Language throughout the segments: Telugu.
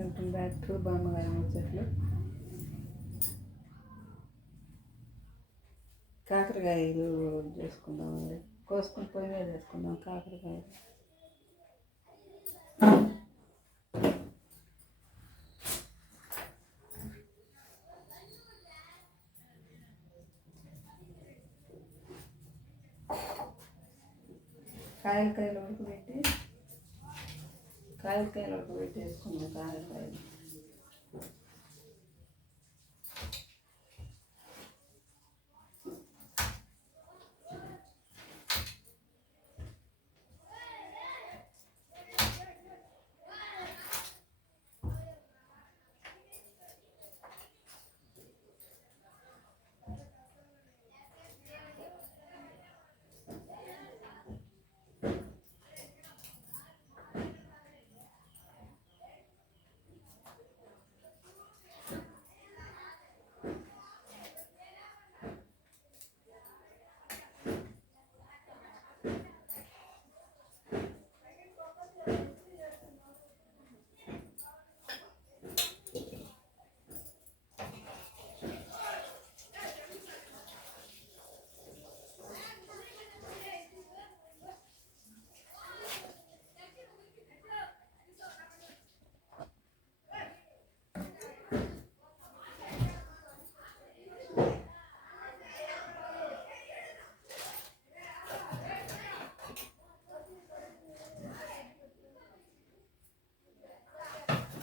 వెల్కమ్ బ్యాక్ టు బామ్మగారి ముచ్చట్లు. కాకరకాయలు చేసుకుందాం అండి కోసుకొని పొయ్యి మీద వేసుకుందాం కాకరకాయలు. కాయలు కాయలు ఉడకబెట్టి కాయలు కాయలు ఉడకబెట్టి వేసుకున్నాం కాకరకాయలు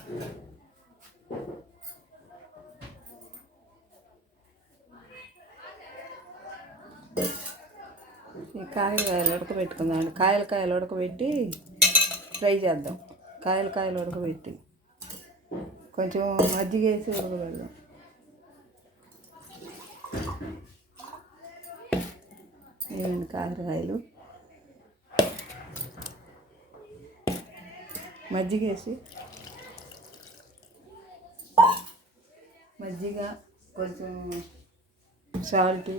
ఈ కాయలు ఉడకబెట్టుకుందాం అండి కాయలు కాయలు ఉడకబెట్టి ఫ్రై చేద్దాం. కాయలు కాయలు ఉడకబెట్టి కొంచెం మజ్జిగ వేసి ఉడకబెడదాం. ఏమండి కాకరకాయలు మజ్జిగ వేసి మజ్జిగ కొంచెం సాల్ట్.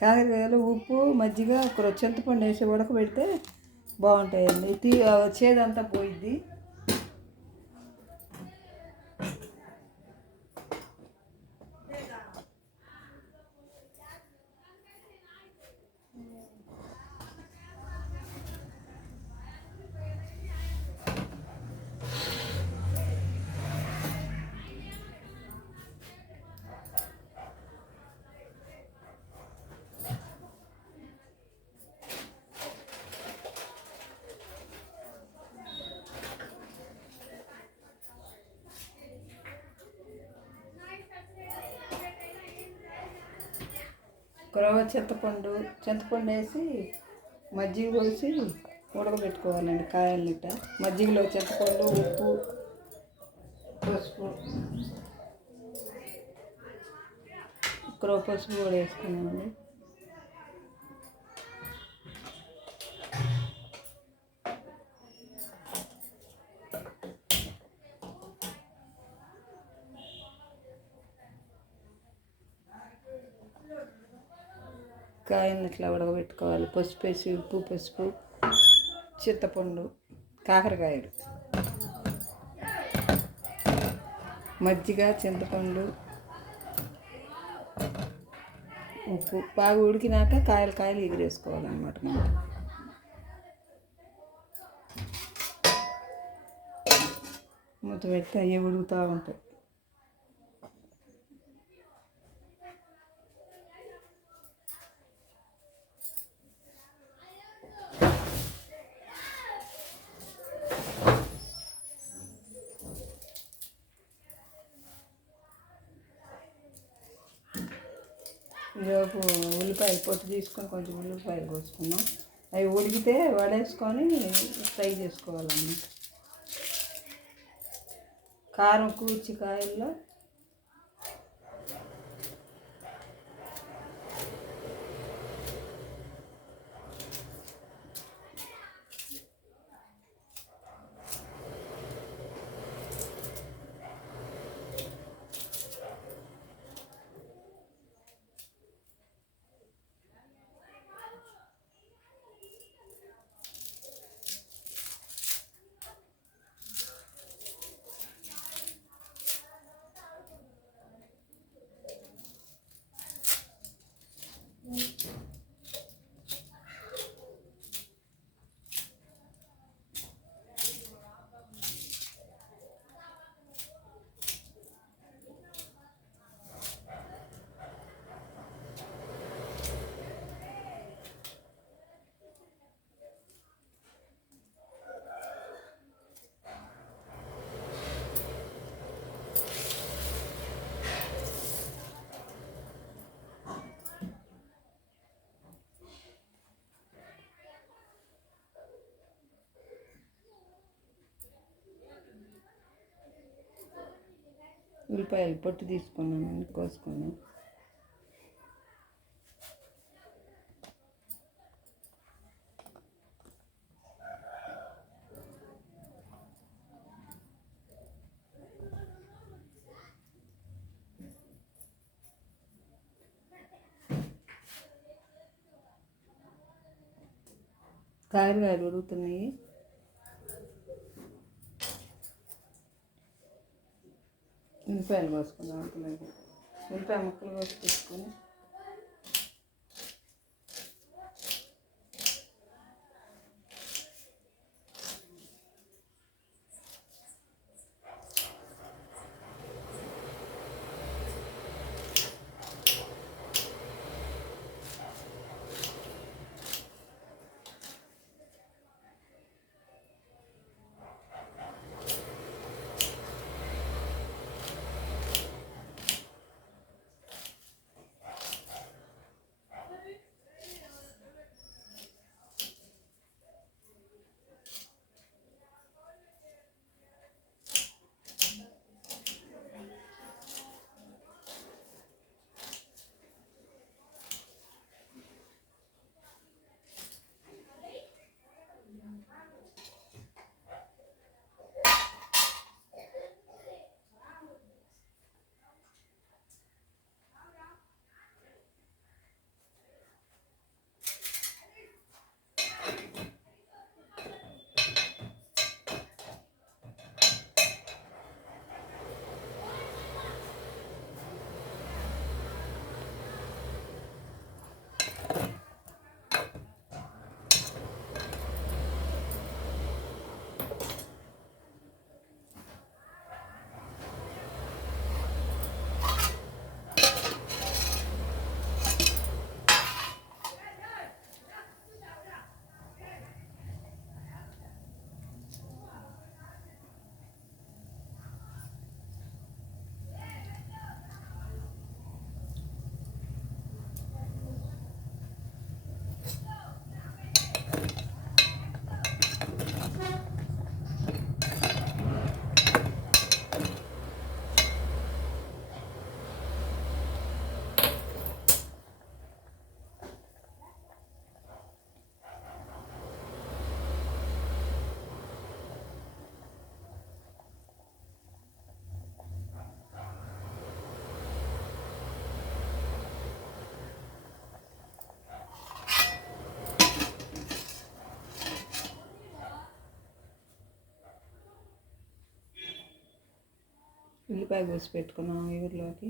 కాకరకాయలు ఉప్పు మజ్జిగ ఒక చింతపండు వేసి ఉడకబెడితే బాగుంటాయండి. తీ చేదంతా పోయిద్ది. కురవ చింతపండు చింతపండు వేసి మజ్జిగ పోసి ఉడకబెట్టుకోవాలండి కాయలనిట మజ్జిగలో చింతపండు ఉప్పు పసుపు కురవ పసుపు కూడా వేసుకున్నామండి. కాయలను ఇట్లా ఉడకబెట్టుకోవాలి. పసుపు వేసి ఉప్పు పసుపు చింతపండు కాకరకాయలు. మజ్జిగ చింతపండు ఉప్పు. బాగా ఉడికినాక కాయలు కాయలు ఎగిరేసుకోవాలన్నమాట మనం. మూత పెడితే అవి ఉడుకుతూ ఉంటాయి. ఈలోపు ఉల్లిపాయలు పొట్టు తీసుకొని కొంచెం ఉల్లిపాయలు కోసుకున్నాం అవి ఉడికితే వడేసుకొని ఫ్రై చేసుకోవాలన్నమాట. కారం కూర్చి కాయల్లో ఉల్లిపాయలు పొట్టు తీసుకున్నాను కోసుకున్నాను. కాయలు కాయలు ఉడుగుతున్నాయి ఉల్లిపాయలు కోసుకుందాం అంతలోకి ఉల్లిపాయ ముక్కలు కోసి తీసుకొని ఉల్లిపాయ కోసి పెట్టుకున్నాం ఊరిలోకి.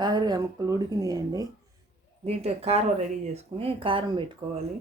కాకరకాయ ముక్కలు ఉడికినాయండి. దీంట్లో కారం రెడీ చేసుకుని కారం పెట్టుకోవాలి.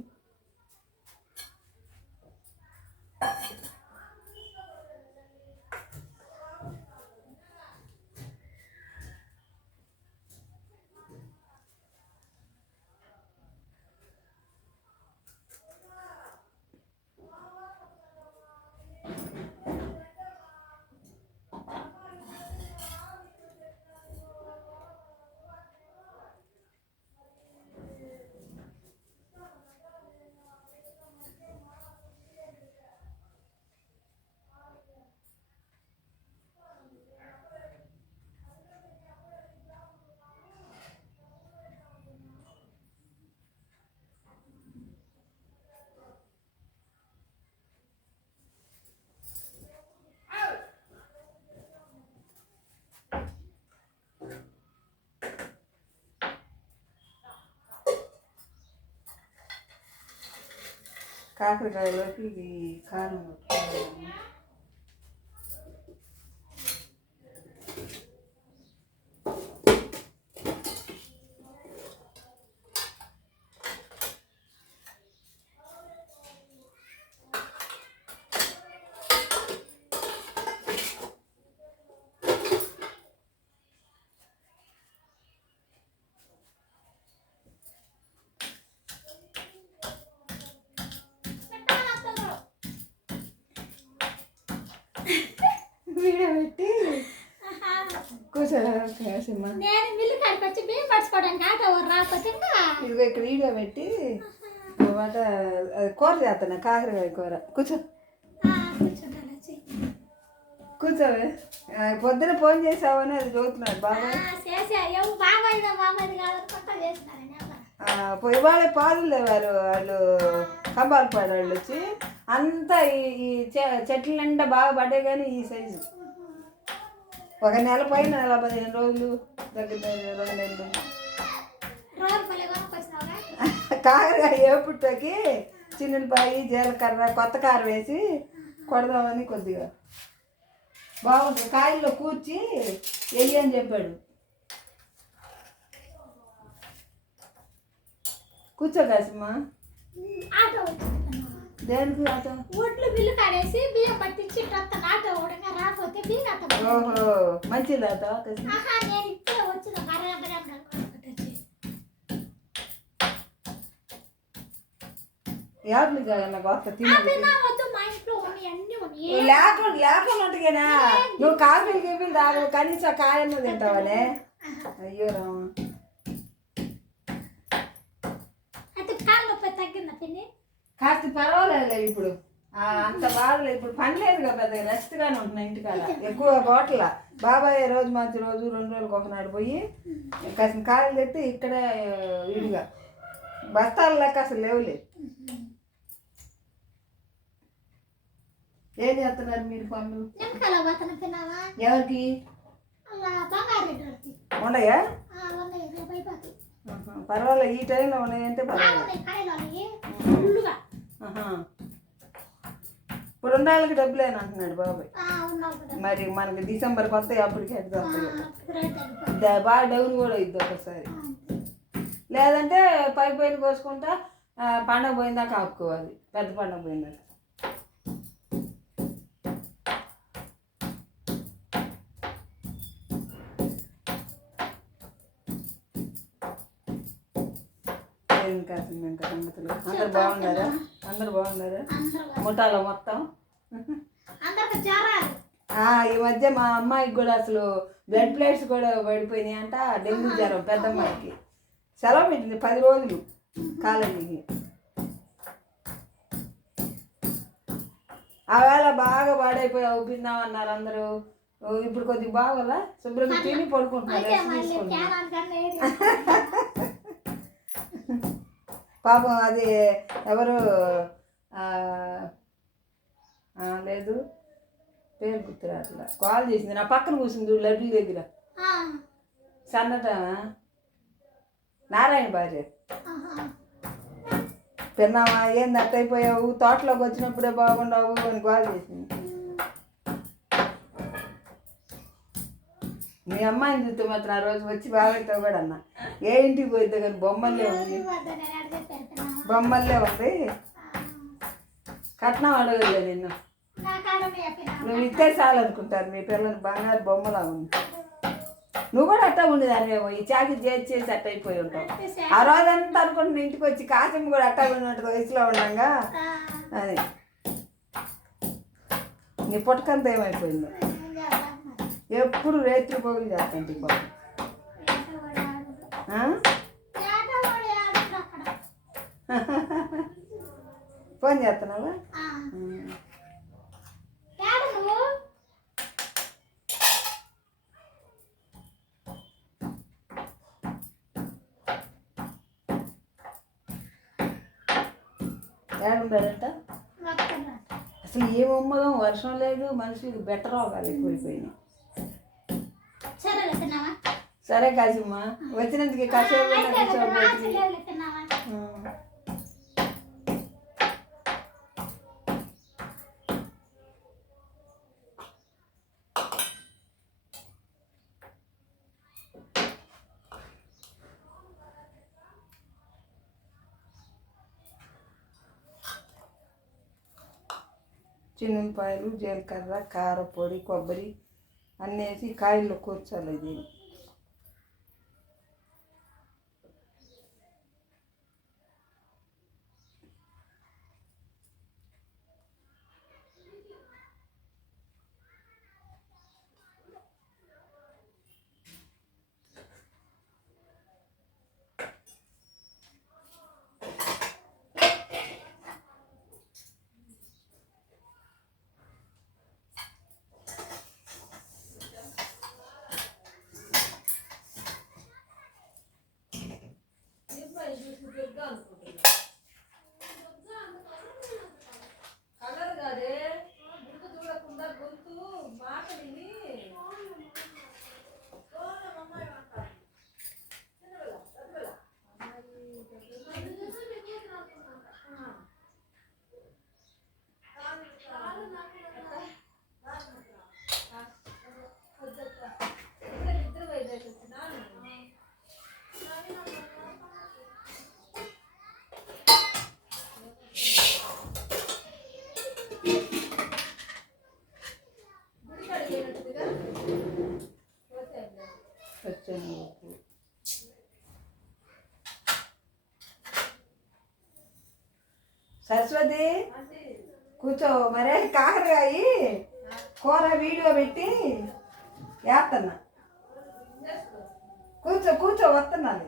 కాకరకాయలోకి ఇది కారం పెట్టుకోవాలి. వీడియో పెట్టి కూర్చో సినిమా నేను మిల్లు కాడికి వచ్చి బియ్యం పడుచుకోవడానికి ఆటో ఎవరు రాకపోతే ఇంకా ఇదిగో ఇక్కడ వీడియో పెట్టి తర్వాత కూర చేస్తాను కాకరకాయ కూర కూర్చో. కూర్చోవే పొద్దున ఫోన్ చేసావని అది చదువుతున్నాడు ఆ, బాబాయ్ చేసా ఎవు బాబాయ్దా బాబాయ్ది కాదనుకుంటా చేసినారని అమ్మ. ఆ, పోయి వాళ్ళే పాలు లేవారు వాళ్ళు కంబాలపాడు వాళ్ళు వచ్చి అంతా ఈ చెట్ల నిండా బాగా పడ్డాయి కానీ ఈ సైజు ఒక నెల పైన నెల పదిహేను రోజులు దగ్గర రెండు నెలలు? కాకరకాయ ఏపుట్టకి చిన్నులపాయి జీలకర్ర కొత్త కారం వేసి కొడదామని కొద్దిగా. బాగుంటుంది కాయల్లో కూర్చి వెయ్యి అని చెప్పాడు. కూర్చో దేనికి ఆటో ఒడ్లు బిల్లు కాడేసి బియ్యం పట్టించి వస్తాను ఆటో కూడా రాకపోతే బియ్యం అట్ట ఓహో మంచిది ఆటో కాసి ఆహా నేను ఇప్పుడే వచ్చిన ఒక అరగంట గంట అనుకుంటా వచ్చి. యాప్లు నాకు వస్తా ఆ తిని పిన్న వద్దు మా ఇంట్లో ఉన్నాయి అన్ని ఉన్నాయి లేకుండా లేకుండా ఉంటుందేనా నువ్వు కాఫీలు గీపీలు తాగు కనీసం కాయన్న తింటావనే అయ్యో రామ ఇప్పుడు. అంత బాధలేదు ఇప్పుడు పని లేదు కదా పెద్దగా. రెస్ట్గానే ఉంటున్నా ఇంటికాడ. ఎక్కువ బాటిల్. బాబాయ్ రోజు మంచి రోజు రెండు రోజులకు ఒకనాడు పోయి కాసిన కాయలు తెస్తే ఇక్కడే విడిగా బస్తాల లెక్క అసలు లేవులే. ఏం చేస్తున్నారు మీరు పనులు? ఎవరికి? ఉండయా పర్వాలేదు ఈ టైంలో ఉన్నాయంటే పర్వాలేదు ఉండాలకి డబ్బులేని అంటున్నాడు బాబాయ్ మరి మనకి డిసెంబర్ కొత్త అప్పటికి ఎట్లా ఆ, వస్తాయి అప్పుడు రేట్ అయిపోతుంది. ద- బాగా డౌన్ కూడా ఇద్ది ఒకసారి. లేదంటే పై పైన కోసుకుంటా పండగ పోయిందాక ఆపుకోవాలి. పెద్ద పండగ పోయిందాక. ఏం కాదు ఇంకా సంగతులు అందరు బాగున్నారా? అందరు బాగున్నారా? అందరూ ముఠాలో మొత్తం. ఈ మధ్య మా అమ్మాయికి కూడా అసలు బ్లడ్ ప్లేట్స్ కూడా పడిపోయినాయి అంట డెంగ్యూ జ్వరం పెద్ద అమ్మాయికి. సెలవు పెట్టింది పది రోజులు కాలేజీకి ఆవేళ బాగా పాడైపోయావు తిన్నామన్నారు అందరూ. ఓ, ఇప్పుడు కొద్దిగా బాగోలా? శుభ్రంగా తిని పడుకుంటున్నారు పాపం అది ఎవరు లేదు. పేరు గుర్తురాట్లా. కాల్ చేసింది. నా పక్కన కూర్చుంది లడ్డు దగ్గర సన్నట నారాయణ భార్య. ఆహా. తిన్నావా ఏంది అట్ట అయిపోయావు? తోటలోకి వచ్చినప్పుడే బాగుండవు అని కాల్ చేసింది. మీ అమ్మాయిని చూస్తే మాత్రం ఆ రోజు వచ్చి బాబాయ్తో కూడా అన్న. ఏ ఇంటికి పోయితే కానీ బొమ్మల్లే ఉంది. బొమ్మల్లే ఉంది కట్నం అడగలే నిన్ను. నువ్వు ఇస్తే చాలు అనుకుంటారు మీ పిల్లలు బంగారు బొమ్మలా ఉంది. నువ్వు కూడా అట్టా మేము ఈ చాకి చేసి చేసి అట్ట అయిపోయి ఉంటావు. ఆ రోజంతా అనుకుంటున్నా ఇంటికి వచ్చి కాసిం కూడా అట్టా ఉన్నట్టు వయసులో ఉండగా. అది. నీ పుట్టకంత ఏమైపోయిందో. ఎప్పుడు రేత్రి పోగులు చేస్తాంటి పాపం. ఆ ఫోన్ చేస్తున్నావా? అసలు ఏ బొమ్మలో వర్షం లేదు మనుషులకి బెటర్ సరే తిన్నావా సరే కాసిమ్మ వచ్చినందుకు కాసేపు అయితే కూర్చోబెట్టి రాత్రి తిన్నావా ఉం. చినిమిపాయలు జీలకర్ర కారపొడి కొబ్బరి అన్నీ వేసి కాయల్లో కూర్చాలి ఇది మరే కాకరకాయ కూర వీడియో పెట్టి వేస్తున్నా కూర్చో కూర్చో వస్తున్నాను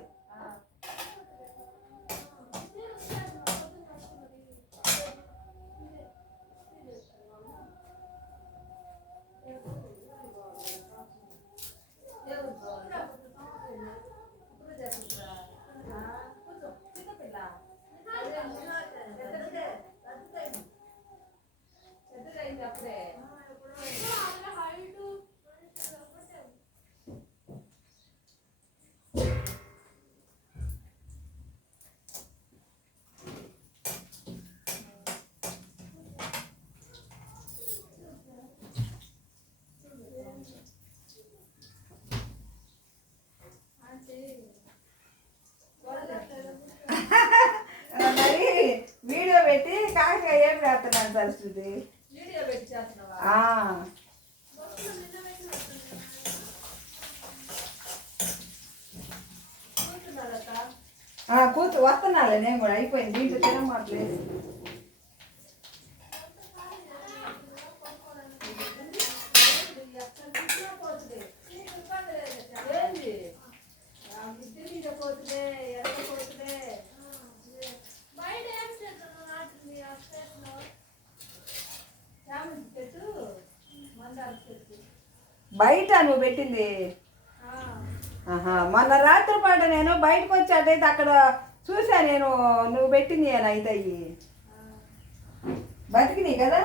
ఆ, కూర్చో వస్తున్నాలే నేను కూడా అయిపోయింది. దీంట్లో తినమాట్లేదు బయట నువ్వు పెట్టింది ఆహా మొన్న రాత్రి పాట నేను బయటకు వచ్చాటైతే అక్కడ చూసా నేను నువ్వు పెట్టింది అని అయితే బతికినాయి కదా?